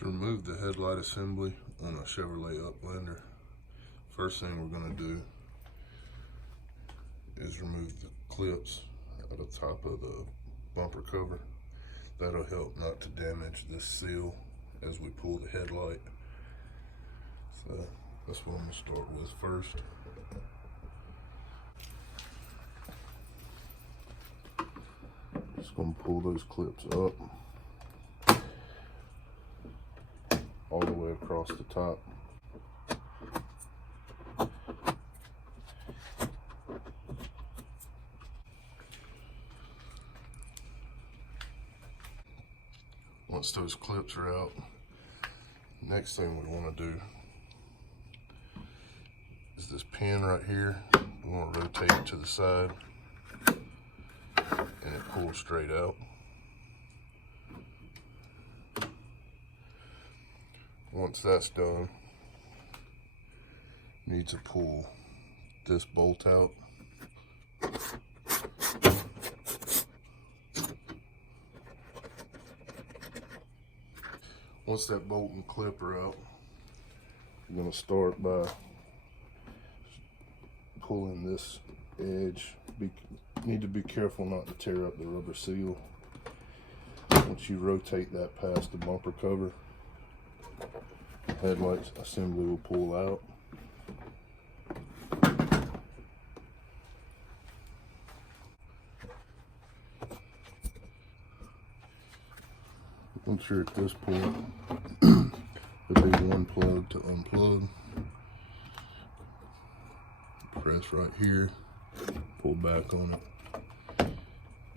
To remove the headlight assembly on a Chevrolet Uplander, first thing we're going to do is remove the clips at the top of the bumper cover. That'll help not to damage this seal as we pull the headlight. So that's what I'm going to start with first. Just going to pull those clips up all the way across the top. Once those clips are out, next thing we want to do is this pin right here. We want to rotate it to the side and it pulls straight out. Once that's done, you need to pull this bolt out. Once that bolt and clip are out, you're going to start by pulling this edge. Need to be careful not to tear up the rubber seal. Once you rotate that past the bumper cover, the headlight assembly will pull out. Once you're at this point, there'll be one plug to unplug. Press right here, pull back on it,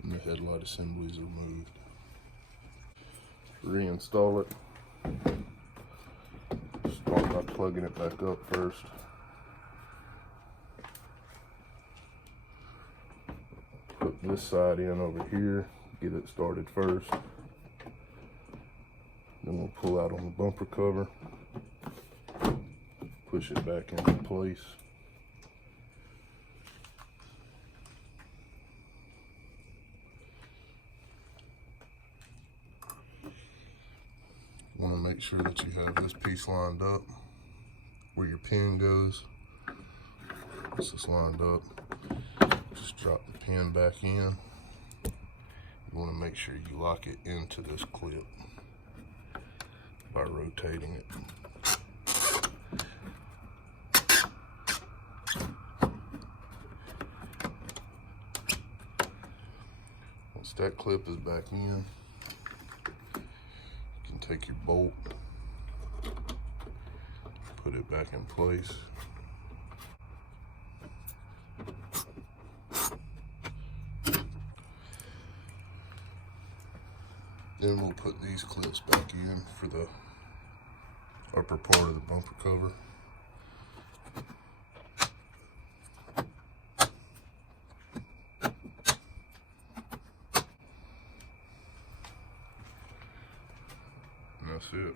and the headlight assembly is removed. Reinstall it. Start by plugging it back up first. Put this side in over here, get it started first. Then we'll pull out on the bumper cover, push it back into place. You want to make sure that you have this piece lined up where your pin goes. Once it's lined up, just drop the pin back in. You want to make sure you lock it into this clip by rotating it. Once that clip is back in, you can take your bolt, put it back in place. Then we'll put these clips back in for the upper part of the bumper cover. And that's it.